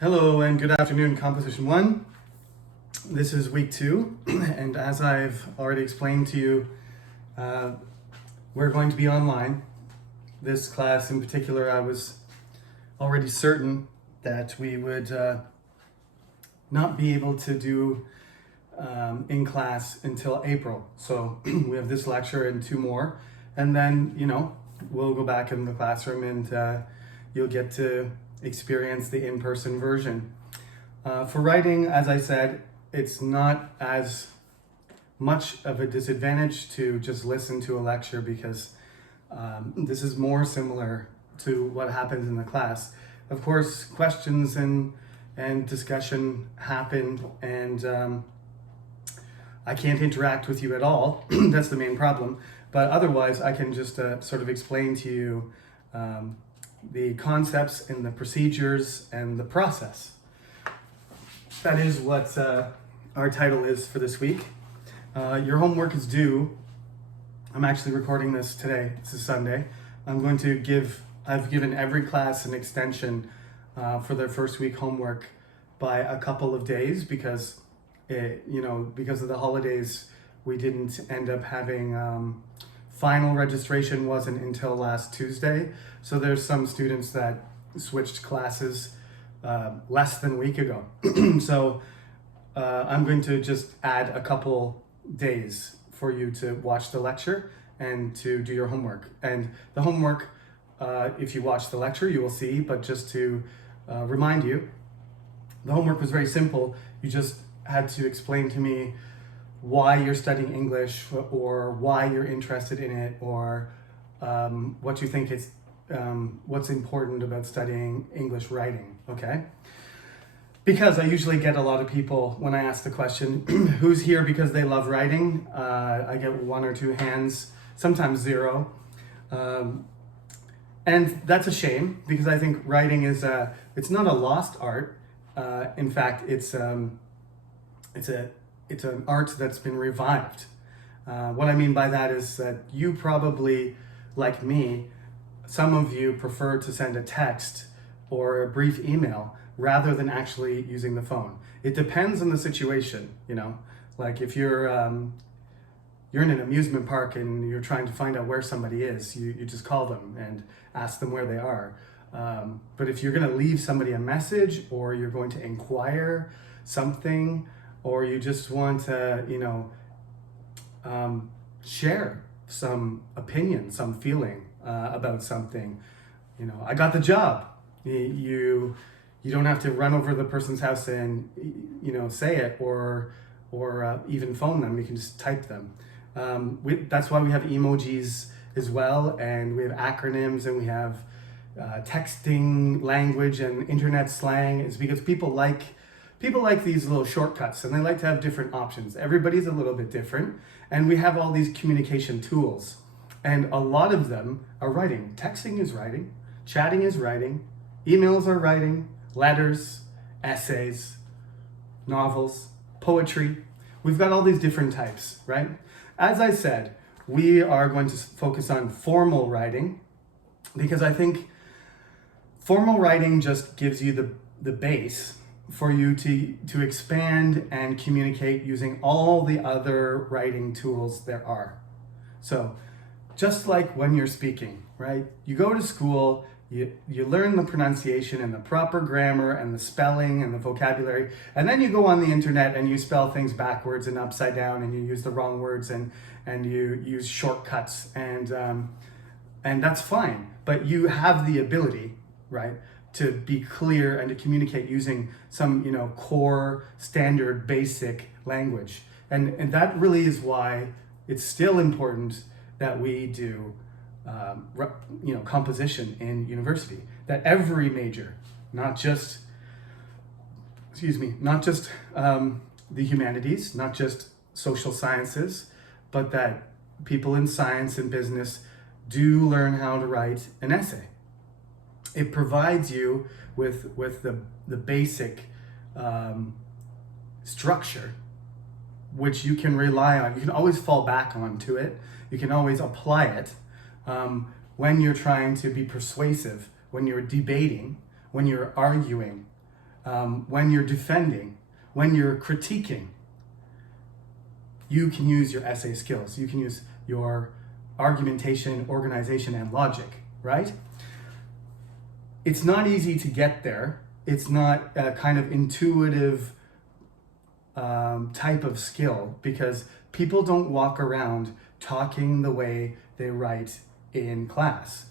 Hello and good afternoon, Composition 1. This is week 2, and as I've already explained to you, we're going to be online. This class in particular, I was already certain that we would not be able to do in class until April. So we have this lecture and 2 more, and then, we'll go back in the classroom and you'll get to experience the in-person version. For writing, as I said, it's not as much of a disadvantage to just listen to a lecture because this is more similar to what happens in the class. Of course, questions and discussion happen, and I can't interact with you at all. That's the main problem. But otherwise, I can just sort of explain to you the concepts and the procedures and the process. That is what our title is for this week. Your homework is due. I'm actually recording this today. This is Sunday. I've given every class an extension for their first week homework by a couple of days because because of the holidays, we didn't end up having final registration wasn't until last Tuesday. So there's some students that switched classes less than a week ago. So I'm going to just add a couple days for you to watch the lecture and to do your homework. And the homework, if you watch the lecture, you will see, but just to remind you, the homework was very simple. You just had to explain to me why you're studying English or why you're interested in it, or what you think is what's important about studying English writing, okay? Because I usually get a lot of people when I ask the question, who's here because they love writing? I get 1 or 2 hands, sometimes 0. And that's a shame because I think writing is it's not a lost art. In fact, it's an art that's been revived. What I mean by that is that you probably, like me, some of you prefer to send a text or a brief email rather than actually using the phone. It depends on the situation, Like if you're in an amusement park and you're trying to find out where somebody is, you just call them and ask them where they are. But if you're going to leave somebody a message, or you're going to inquire something, or you just want to, share some opinion, some feeling about something, I got the job. You don't have to run over the person's house and, say it, or even phone them. You can just type them. That's why we have emojis as well, and we have acronyms, and we have texting language and internet slang. Is because people like these little shortcuts, and they like to have different options. Everybody's a little bit different, and we have all these communication tools, and a lot of them are writing. Texting is writing, chatting is writing, emails are writing, letters, essays, novels, poetry. We've got all these different types, right? As I said, we are going to focus on formal writing because I think formal writing just gives you the base for you to expand and communicate using all the other writing tools there are. So just like when you're speaking, right? You go to school, you learn the pronunciation and the proper grammar and the spelling and the vocabulary, and then you go on the internet and you spell things backwards and upside down, and you use the wrong words and you use shortcuts, and that's fine. But you have the ability, right, to be clear and to communicate using some, core, standard, basic language. And that really is why it's still important that we do, composition in university. That every major, not just the humanities, not just social sciences, but that people in science and business do learn how to write an essay. It provides you with the basic structure, which you can rely on. You can always fall back onto it. You can always apply it when you're trying to be persuasive, when you're debating, when you're arguing, when you're defending, when you're critiquing, you can use your essay skills. You can use your argumentation, organization, and logic, right? It's not easy to get there. It's not a kind of intuitive type of skill, because people don't walk around talking the way they write in class.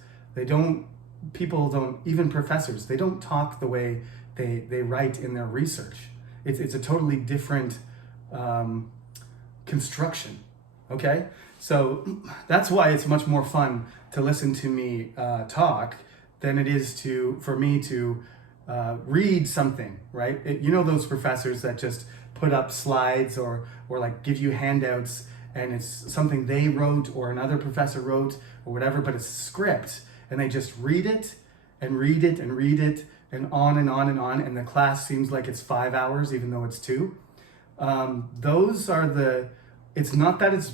People don't, even professors, they don't talk the way they write in their research. It's a totally different construction, okay? So that's why it's much more fun to listen to me talk than it is for me to read something, right? You know those professors that just put up slides or like give you handouts, and it's something they wrote or another professor wrote or whatever, but it's a script, and they just read it and read it and read it and on and on and on, and the class seems like it's 5 hours even though it's 2. It's not that it's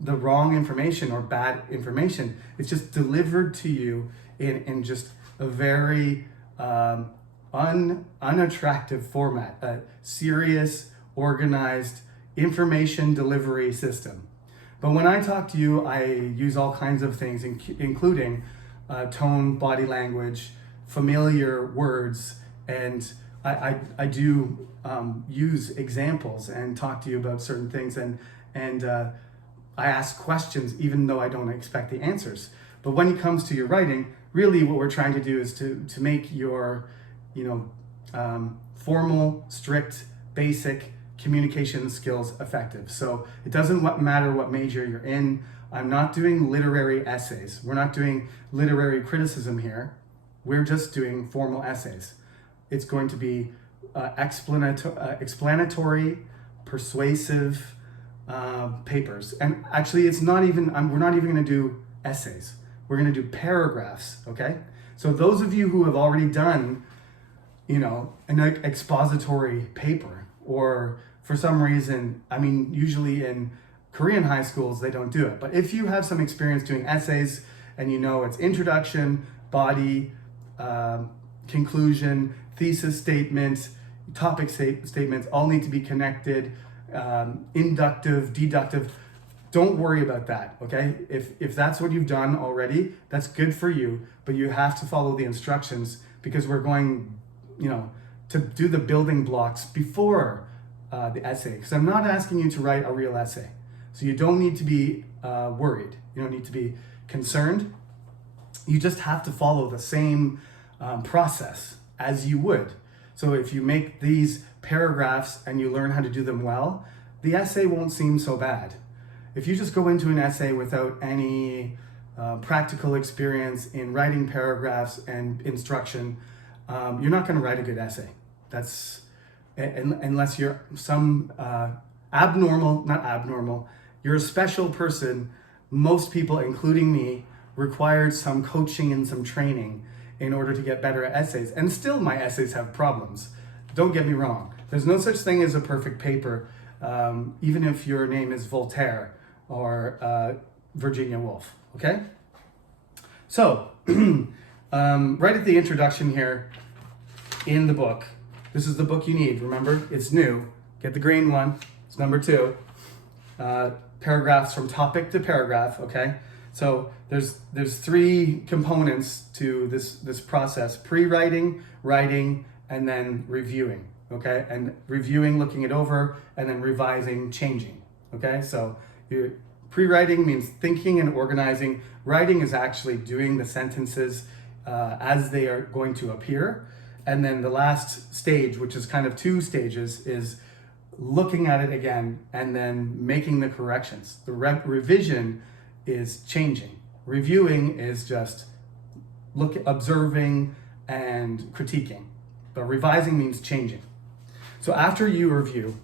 the wrong information or bad information, it's just delivered to you in just a very unattractive format, a serious, organized information delivery system. But when I talk to you, I use all kinds of things, including tone, body language, familiar words, and I do use examples and talk to you about certain things, and I ask questions even though I don't expect the answers. But when it comes to your writing, really what we're trying to do is to make your formal, strict, basic communication skills effective. So it doesn't matter what major you're in. I'm not doing literary essays. We're not doing literary criticism here. We're just doing formal essays. It's going to be explanatory, persuasive papers. And actually, we're not even going to do essays. We're going to do paragraphs, okay? So those of you who have already done, an expository paper, or for some reason, usually in Korean high schools, they don't do it. But if you have some experience doing essays and it's introduction, body, conclusion, thesis statement, topic statements, all need to be connected, inductive, deductive. Don't worry about that, okay? If that's what you've done already, that's good for you, but you have to follow the instructions, because we're going, to do the building blocks before the essay, because I'm not asking you to write a real essay. So you don't need to be worried. You don't need to be concerned. You just have to follow the same process as you would. So if you make these paragraphs and you learn how to do them well, the essay won't seem so bad. If you just go into an essay without any practical experience in writing paragraphs and instruction, you're not going to write a good essay. That's unless you're some you're a special person. Most people, including me, required some coaching and some training in order to get better at essays. And still my essays have problems. Don't get me wrong. There's no such thing as a perfect paper, even if your name is Voltaire or Virginia Woolf, okay? So, right at the introduction here in the book, this is the book you need, remember? It's new. Get the green one. It's number 2. Paragraphs from topic to paragraph, okay? So there's 3 components to this process: pre-writing, writing, and then reviewing, okay? And reviewing, looking it over, and then revising, changing, okay? So pre-writing means thinking and organizing. Writing is actually doing the sentences as they are going to appear. And then the last stage, which is kind of 2 stages, is looking at it again and then making the corrections. The revision is changing. Reviewing is just observing and critiquing. But revising means changing. So after you review,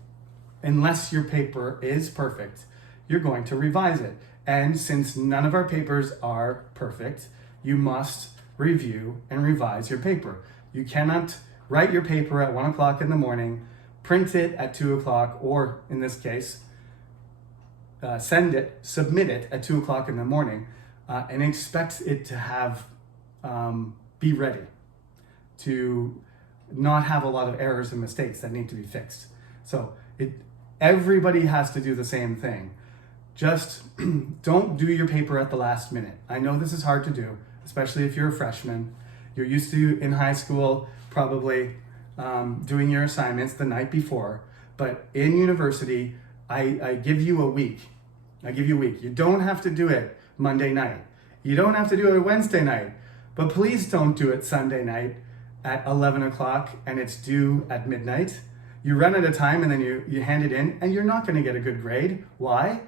unless your paper is perfect, you're going to revise it. And since none of our papers are perfect, you must review and revise your paper. You cannot write your paper at 1 o'clock in the morning, print it at 2 o'clock, or in this case, submit it at 2 o'clock in the morning, and expect it to be ready to not have a lot of errors and mistakes that need to be fixed. So everybody has to do the same thing. Just don't do your paper at the last minute. I know this is hard to do, especially if you're a freshman. You're used to, in high school, probably doing your assignments the night before. But in university, I give you a week. You don't have to do it Monday night. You don't have to do it Wednesday night. But please don't do it Sunday night at 11 o'clock and it's due at midnight. You run out of time and then you hand it in and you're not going to get a good grade. Why?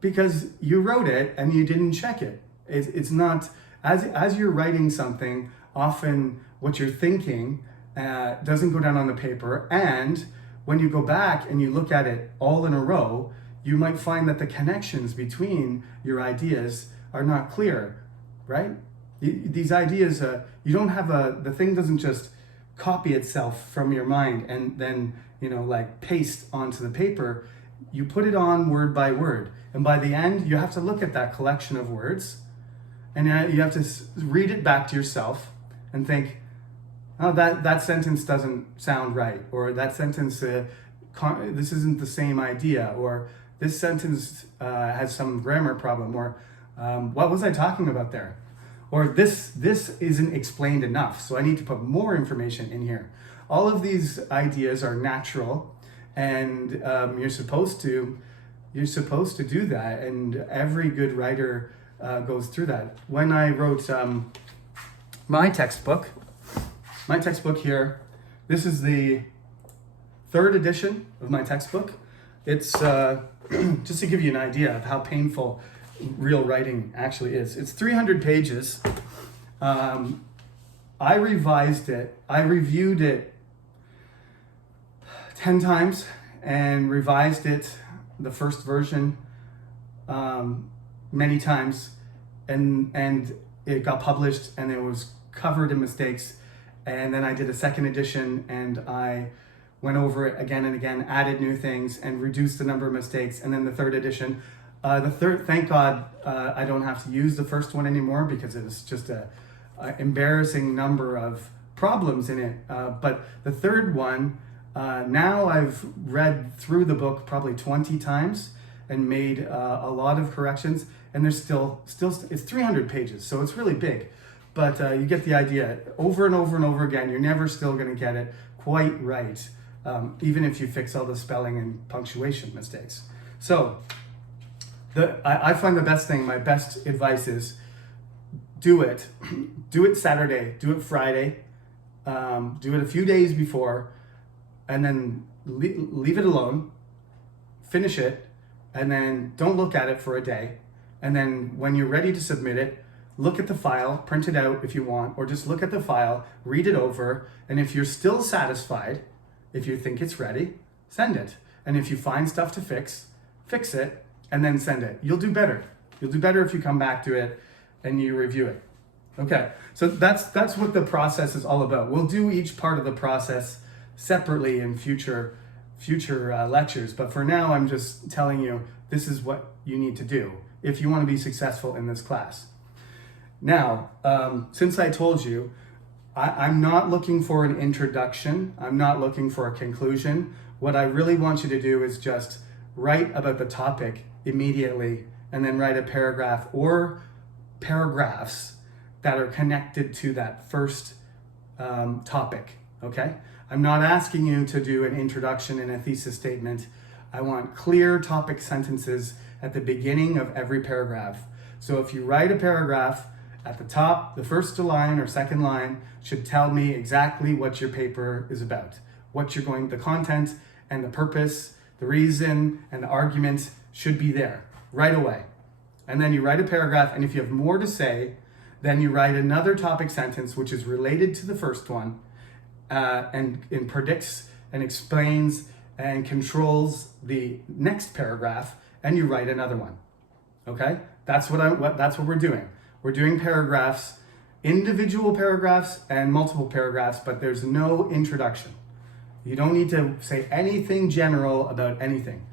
Because you wrote it and you didn't check it. It's not, as you're writing something, often what you're thinking doesn't go down on the paper, and when you go back and you look at it all in a row, you might find that the connections between your ideas are not clear, right? These ideas, you don't have the thing doesn't just copy itself from your mind and then, like paste onto the paper. You put it on word by word. And by the end, you have to look at that collection of words and you have to read it back to yourself and think, oh, that sentence doesn't sound right, or that sentence, this isn't the same idea, or this sentence has some grammar problem, or what was I talking about there? Or this isn't explained enough, so I need to put more information in here. All of these ideas are natural, and you're supposed to do that, and every good writer goes through that. When I wrote my textbook here, this is the 3rd edition of my textbook. It's just to give you an idea of how painful real writing actually is. It's 300 pages. I revised it. I reviewed it 10 times and revised it, the first version, many times, and it got published and it was covered in mistakes. And then I did a 2nd edition and I went over it again and again, added new things and reduced the number of mistakes. And then the 3rd edition, thank God I don't have to use the first one anymore, because it was just a embarrassing number of problems in it. But the 3rd one, now I've read through the book probably 20 times and made a lot of corrections, and there's still it's 300 pages, so it's really big. But you get the idea. Over and over and over again, you're never still going to get it quite right, even if you fix all the spelling and punctuation mistakes. So I find my best advice is do it Saturday, do it Friday, do it a few days before, and then leave it alone, finish it, and then don't look at it for a day. And then when you're ready to submit it, look at the file, print it out if you want, or just look at the file, read it over, and if you're still satisfied, if you think it's ready, send it. And if you find stuff to fix it, and then send it. You'll do better. You'll do better if you come back to it and you review it. Okay, so that's what the process is all about. We'll do each part of the process separately in future lectures, but for now I'm just telling you this is what you need to do if you want to be successful in this class. Now, since I told you, I'm not looking for an introduction, I'm not looking for a conclusion. What I really want you to do is just write about the topic immediately and then write a paragraph or paragraphs that are connected to that first topic, okay? I'm not asking you to do an introduction and a thesis statement. I want clear topic sentences at the beginning of every paragraph. So if you write a paragraph, at the top, the first line or second line should tell me exactly what your paper is about, the content and the purpose, the reason and the argument should be there right away. And then you write a paragraph, and if you have more to say, then you write another topic sentence which is related to the first one, and predicts and explains and controls the next paragraph, and you write another one. Okay? That's what we're doing. We're doing paragraphs, individual paragraphs and multiple paragraphs, but there's no introduction. You don't need to say anything general about anything.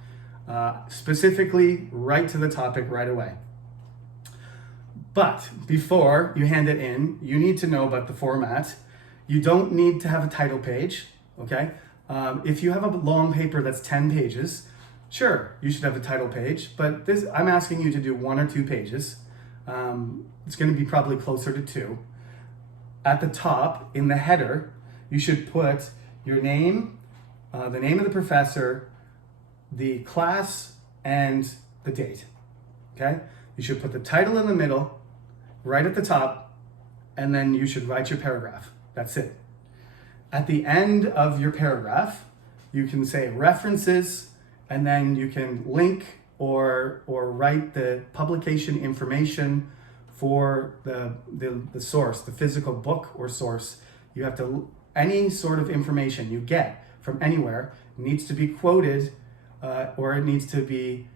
Specifically, right to the topic right away. But before you hand it in, you need to know about the format. You don't need to have a title page, okay? If you have a long paper that's 10 pages, sure, you should have a title page, but this, I'm asking you to do 1 or 2 pages. It's gonna be probably closer to 2. At the top, in the header, you should put your name, the name of the professor, the class, and the date, okay? You should put the title in the middle, right at the top, and then you should write your paragraph. That's it. At the end of your paragraph, you can say references, and then you can link or write the publication information for the source, the physical book or source. You have to, any sort of information you get from anywhere needs to be quoted, or it needs to be,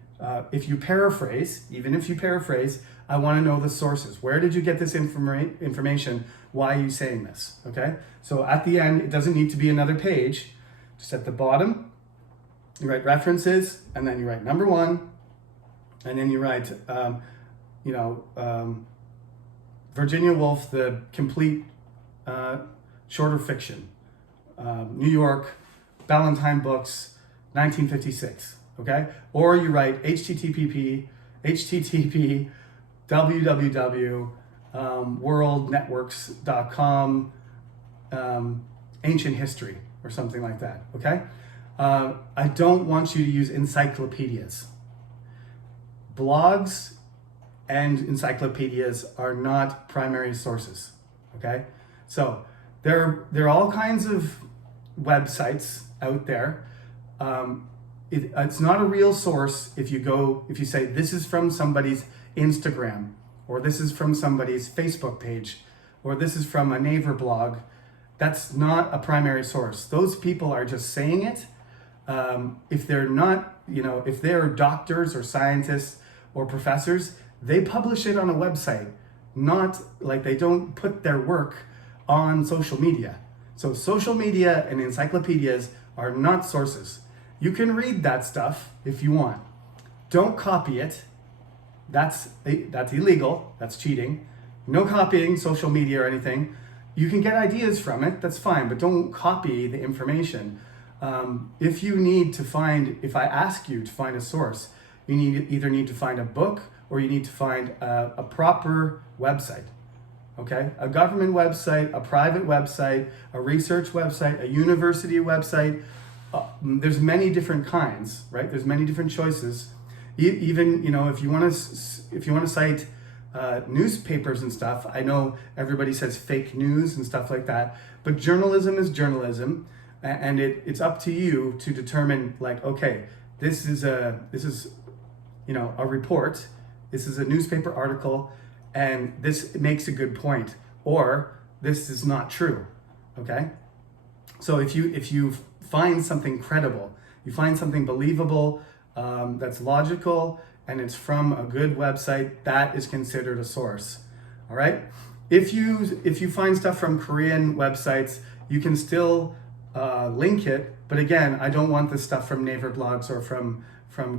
if you paraphrase, even if you paraphrase, I want to know the sources. Where did you get this information? Why are you saying this? Okay? So at the end, it doesn't need to be another page. Just at the bottom, you write references, and then you write number 1, and then you write, Virginia Woolf, the complete shorter fiction, New York, Ballantine Books, 1956. Okay? Or you write http www.worldnetworks.com ancient history or something like that, okay? I don't want you to use encyclopedias. Blogs and encyclopedias are not primary sources, okay? So there are all kinds of websites out there. It's not a real source if you say this is from somebody's Instagram, or this is from somebody's Facebook page, or this is from a Naver blog. That's not a primary source. Those people are just saying it. If they're not, if they're doctors or scientists or professors, they publish it on a website, not like they don't put their work on social media. So social media and encyclopedias are not sources. You can read that stuff if you want. Don't copy it. That's illegal. That's cheating. No copying social media or anything. You can get ideas from it. That's fine, but don't copy the information. If I ask you to find a source, you either need to find a book or you need to find a proper website. Okay, a government website, a private website, a research website, a university website. There's many different kinds, right? There's many different choices. Even if you want to cite newspapers and stuff, I know everybody says fake news and stuff like that, but journalism is journalism, and it's up to you to determine, like, okay, this is a report, this is a newspaper article, and this makes a good point, or this is not true. Okay, so if you find something credible, you find something believable, that's logical, and it's from a good website, that is considered a source. All right. If you find stuff from Korean websites, you can still link it, but again, I don't want this stuff from Naver blogs or from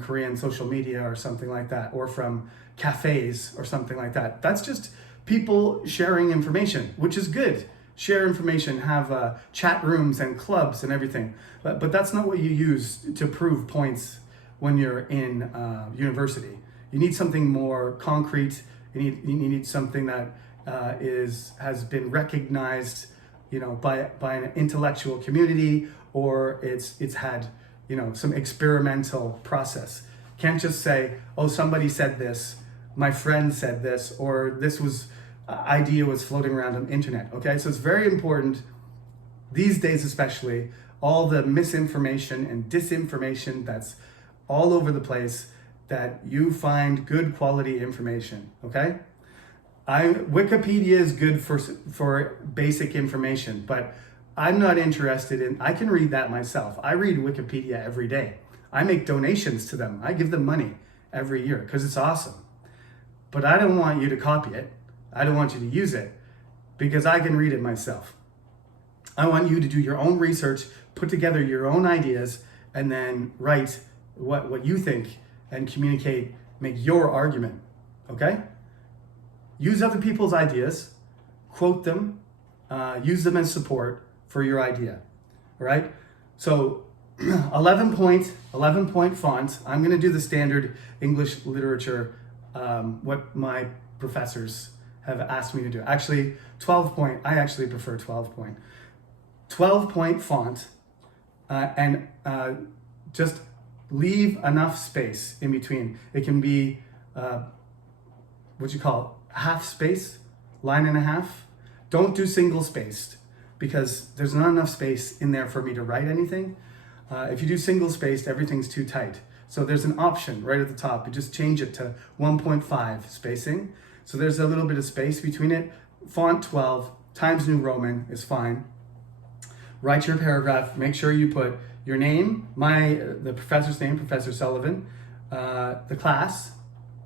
Korean social media or something like that, or from cafes or something like that. That's just people sharing information, which is good. Share information, have chat rooms and clubs and everything, but that's not what you use to prove points when you're in university. You need something more concrete. You need something that has been recognized, by an intellectual community, or it's had some experimental process. Can't just say, oh, somebody said this, my friend said this, or this idea was floating around on the internet. Okay, so it's very important these days, especially, all the misinformation and disinformation that's all over the place, that you find good quality information. Okay, Wikipedia is good for basic information, but I'm not interested in. I can read that myself. I read Wikipedia every day. I make donations to them. I give them money every year because it's awesome. But I don't want you to copy it. I don't want you to use it because I can read it myself. I want you to do your own research, put together your own ideas, and then write what you think and communicate, make your argument, okay? Use other people's ideas, quote them, use them as support for your idea. All right? So 11 point font. I'm going to do the standard English literature, what my professors have asked me to do. Actually, 12 point. I actually prefer 12 point. 12 point font, and just leave enough space in between. It can be what you call half space, line and a half. Don't do single spaced because there's not enough space in there for me to write anything. If you do single spaced, everything's too tight. So there's an option right at the top. You just change it to 1.5 spacing. So there's a little bit of space between it. Font 12, Times New Roman is fine. Write your paragraph. Make sure you put your name, the professor's name, Professor Sullivan, the class,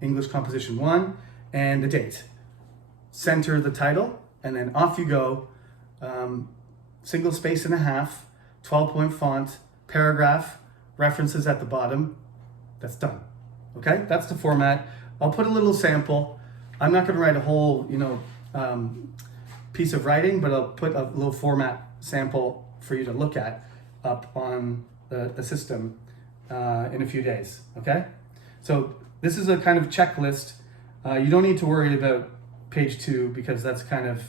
English Composition 1, and the date. Center the title, and then off you go. Single space and a half, 12-point font, paragraph, references at the bottom. That's done. Okay, that's the format. I'll put a little sample. I'm not going to write a whole, piece of writing, but I'll put a little format sample for you to look at up on the system in a few days. Okay, so this is a kind of checklist. You don't need to worry about page 2 because that's kind of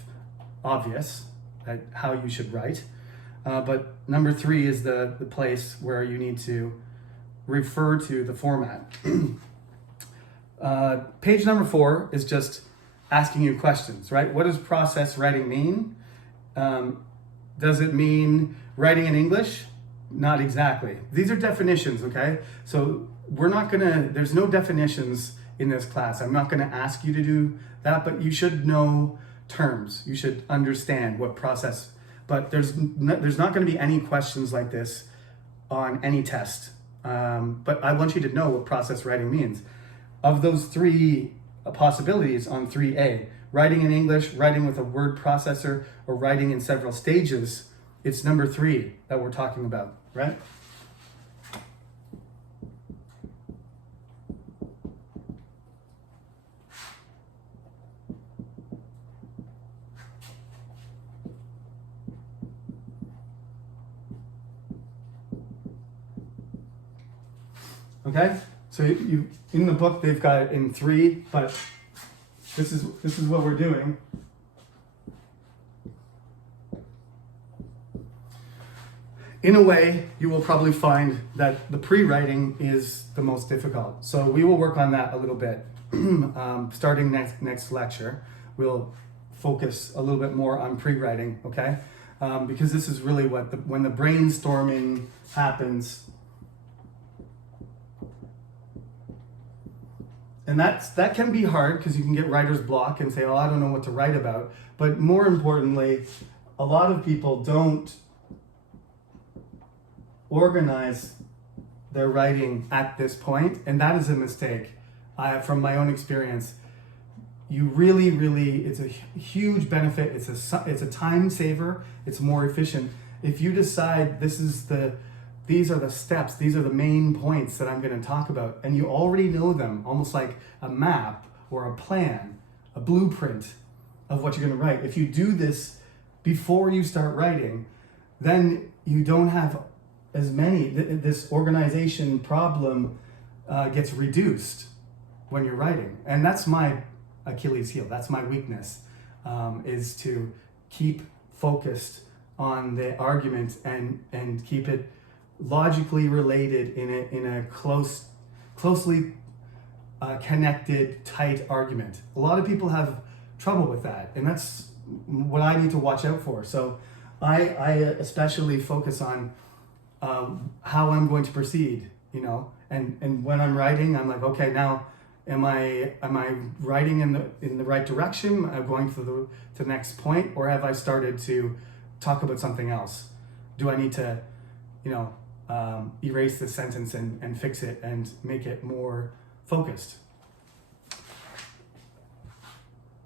obvious at how you should write. But number 3 is the place where you need to refer to the format. Page number 4 is just asking you questions, right? What does process writing mean? Does it mean writing in English? Not exactly. These are definitions, okay? So there's no definitions in this class. I'm not gonna ask you to do that, but you should know terms. You should understand what process, but there's not gonna be any questions like this on any test. But I want you to know what process writing means. Of those 3 possibilities on 3A, writing in English, writing with a word processor, or writing in several stages, it's number 3 that we're talking about, right? Okay, so you in the book they've got it in 3, but this is what we're doing. In a way, you will probably find that the pre-writing is the most difficult. So we will work on that a little bit. Starting next lecture, we'll focus a little bit more on pre-writing, okay? Because this is really when the brainstorming happens. And that can be hard because you can get writer's block and say, oh, I don't know what to write about. But more importantly, a lot of people don't organize their writing at this point, and that is a mistake. From my own experience, you really, it's a huge benefit. It's a time saver. It's more efficient. If you decide these are the steps, these are the main points that I'm going to talk about, and you already know them, almost like a map or a plan, a blueprint of what you're going to write. If you do this before you start writing, then you don't have as many, this organization problem gets reduced when you're writing. And that's my Achilles heel, that's my weakness, is to keep focused on the argument and keep it logically related in a closely connected, tight argument. A lot of people have trouble with that, and that's what I need to watch out for. So I especially focus on how I'm going to proceed, and when I'm writing, I'm like, okay, now am I writing in the right direction? Am I going to the next point, or have I started to talk about something else? Do I need to, erase this sentence and fix it and make it more focused?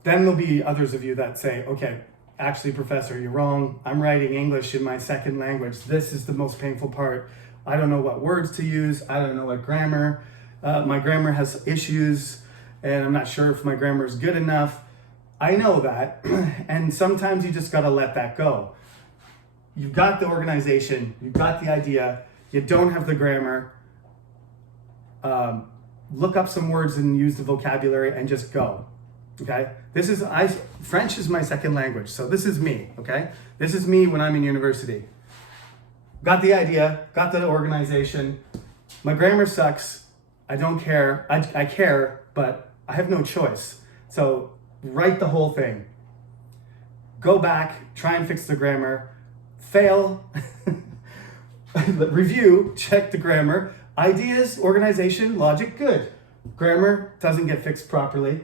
Then there'll be others of you that say, okay, actually, Professor, you're wrong. I'm writing English in my second language. This is the most painful part. I don't know what words to use. I don't know what grammar. My grammar has issues, and I'm not sure if my grammar is good enough. I know that, and sometimes you just got to let that go. You've got the organization, you've got the idea, you don't have the grammar. Look up some words and use the vocabulary and just go. Okay? French is my second language, so this is me, okay? This is me when I'm in university. Got the idea, got the organization. My grammar sucks. I don't care. I care, but I have no choice. So write the whole thing. Go back, try and fix the grammar. Fail. Review, check the grammar. Ideas, organization, logic, good. Grammar doesn't get fixed properly.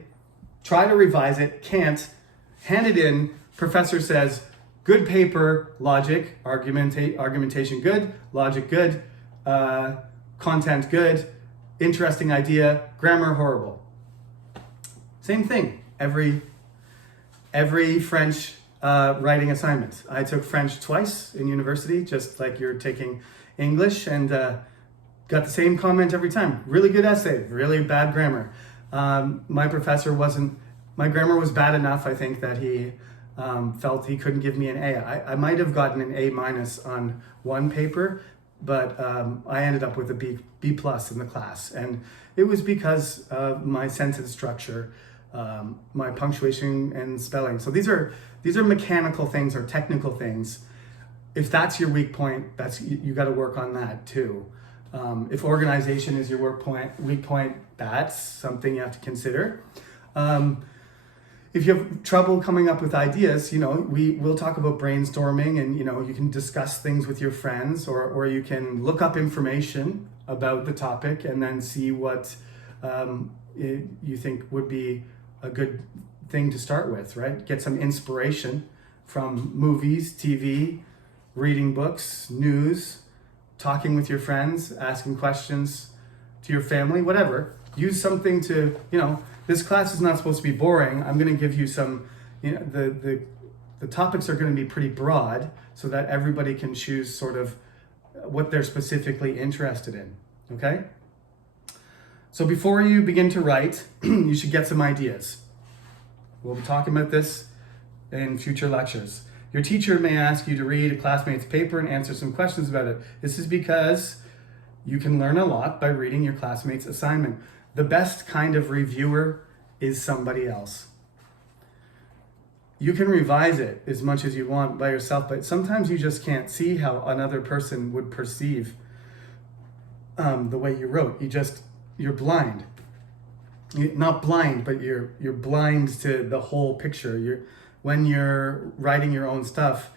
Try to revise it, can't. Hand it in. Professor says, good paper, logic, argumentation good, logic good, content good, interesting idea, grammar horrible. Same thing, every French writing assignment. I took French twice in university, just like you're taking English, and got the same comment every time. Really good essay, really bad grammar. My grammar was bad enough, I think, that he felt he couldn't give me an A. I might have gotten an A- on one paper, but I ended up with a B plus in the class. And it was because of my sentence structure, my punctuation and spelling. So these are mechanical things or technical things. If that's your weak point, you got to work on that too. If organization is your weak point, that's something you have to consider. If you have trouble coming up with ideas, we'll talk about brainstorming, and you can discuss things with your friends, or you can look up information about the topic and then see what you think would be a good thing to start with, right? Get some inspiration from movies, TV, reading books, news, talking with your friends, asking questions to your family, whatever. Use something to, this class is not supposed to be boring. I'm going to give you some, the topics are going to be pretty broad so that everybody can choose sort of what they're specifically interested in, okay? So before you begin to write, you should get some ideas. We'll be talking about this in future lectures. Your teacher may ask you to read a classmate's paper and answer some questions about it. This is because you can learn a lot by reading your classmate's assignment. The best kind of reviewer is somebody else. You can revise it as much as you want by yourself, but sometimes you just can't see how another person would perceive the way you wrote. You're blind. You're not blind, but you're blind to the whole picture. When you're writing your own stuff,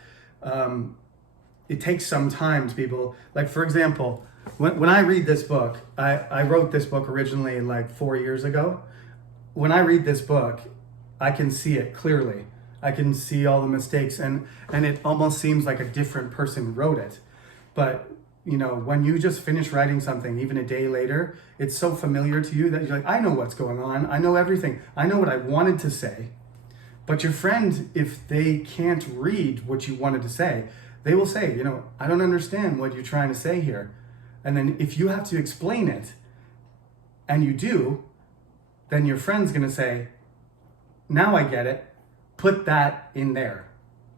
it takes some time to people. Like, for example, when I read this book, I wrote this book originally like 4 years ago. When I read this book, I can see it clearly. I can see all the mistakes, and it almost seems like a different person wrote it. But when you just finish writing something, even a day later, it's so familiar to you that you're like, I know what's going on. I know everything. I know what I wanted to say. But your friend, if they can't read what you wanted to say, they will say, I don't understand what you're trying to say here. And then if you have to explain it, and you do, then your friend's going to say, now I get it. Put that in there.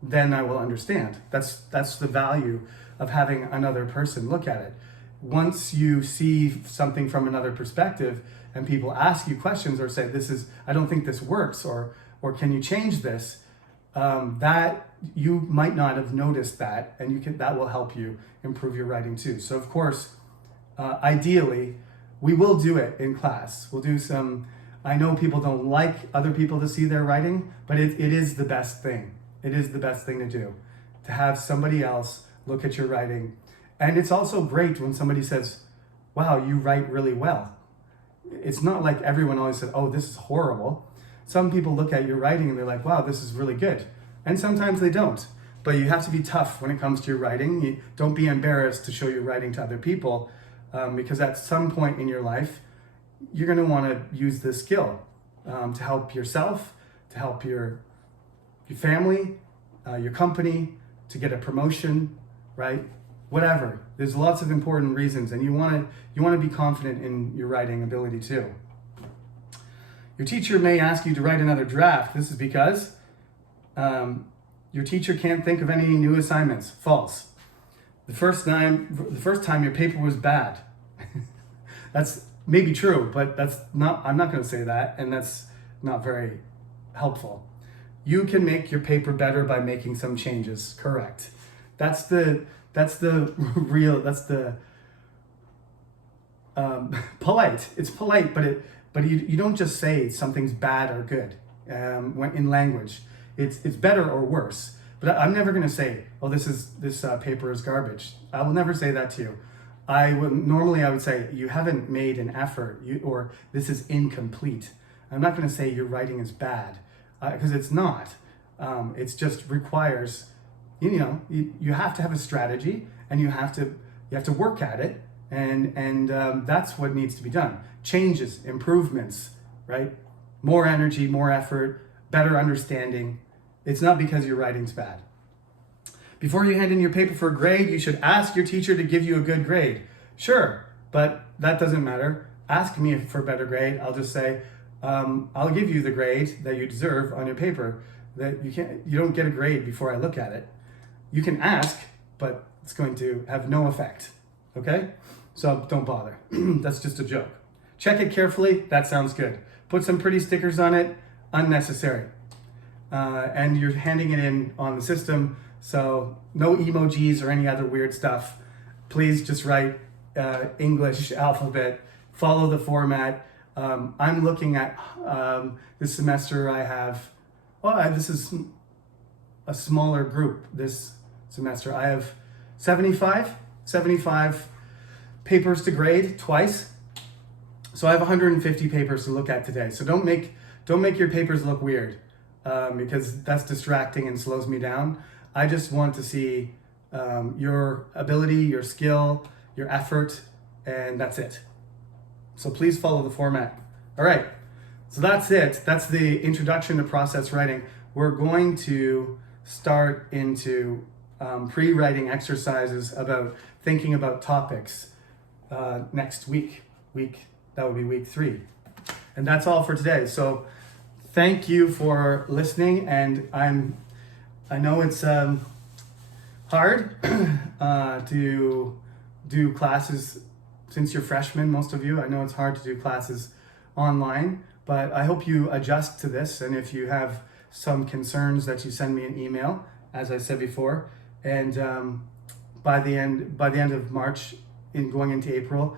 Then I will understand. That's the value of having another person look at it. Once you see something from another perspective and people ask you questions or say, I don't think this works, or can you change this? That you might not have noticed that, and that will help you improve your writing too. So of course, ideally, we will do it in class. We'll do some. I know people don't like other people to see their writing, but it is the best thing. It is the best thing to do, to have somebody else look at your writing. And it's also great when somebody says, wow, you write really well. It's not like everyone always said, oh, this is horrible. Some people look at your writing and they're like, wow, this is really good. And sometimes they don't. But you have to be tough when it comes to your writing. Don't be embarrassed to show your writing to other people, because at some point in your life, you're going to want to use this skill to help yourself, to help your family, your company, to get a promotion, right? Whatever. There's lots of important reasons, and you want to be confident in your writing ability too. Your teacher may ask you to write another draft. This is because your teacher can't think of any new assignments. False. The first time your paper was bad. That's maybe true, but I'm not going to say that, and that's not very helpful. You can make your paper better by making some changes. Correct. That's the polite. It's polite, but you don't just say something's bad or good when in language. It's better or worse. But I'm never going to say, oh, this paper is garbage. I will never say that to you. I would say you haven't made an effort, or this is incomplete. I'm not going to say your writing is bad, because it's not. It's just requires, you have to have a strategy, and you have to work at it, and that's what needs to be done. Changes, improvements, right? More energy, more effort, better understanding. It's not because your writing's bad. Before you hand in your paper for a grade, you should ask your teacher to give you a good grade. Sure, but that doesn't matter. Ask me for a better grade. I'll just say, I'll give you the grade that you deserve on your paper. That you don't get a grade before I look at it. You can ask, but it's going to have no effect. Okay? So don't bother. That's just a joke. Check it carefully. That sounds good. Put some pretty stickers on it. Unnecessary. And you're handing it in on the system, so no emojis or any other weird stuff. Please just write English alphabet, follow the format. I'm looking at this semester I have, this is a smaller group this semester. I have 75 papers to grade twice. So I have 150 papers to look at today. So don't make your papers look weird. Because that's distracting and slows me down. I just want to see your ability, your skill, your effort, and that's it. So please follow the format. All right, so that's it. That's the introduction to process writing. We're going to start into pre-writing exercises about thinking about topics next week. That would be week 3. And that's all for today. So thank you for listening, and I know it's hard to do classes since you're freshmen, most of you. I know it's hard to do classes online, but I hope you adjust to this, and if you have some concerns that you send me an email, as I said before, and by the end of March, going into April,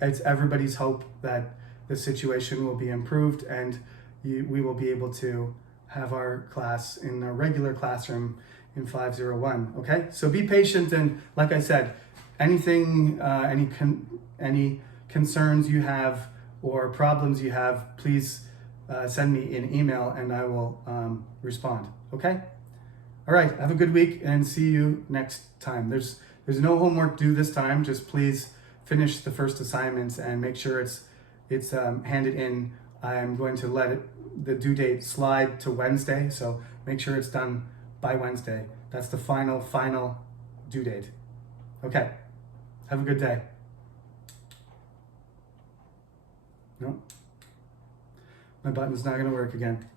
it's everybody's hope that the situation will be improved and we will be able to have our class in a regular classroom in 501. Okay, so be patient, and like I said, anything, any concerns you have or problems you have, please send me an email and I will respond. Okay. All right. Have a good week and see you next time. There's no homework due this time. Just please finish the first assignments and make sure it's handed in. I'm going to let the due date slide to Wednesday, so make sure it's done by Wednesday. That's the final due date. Okay, have a good day. No, my button's not gonna work again.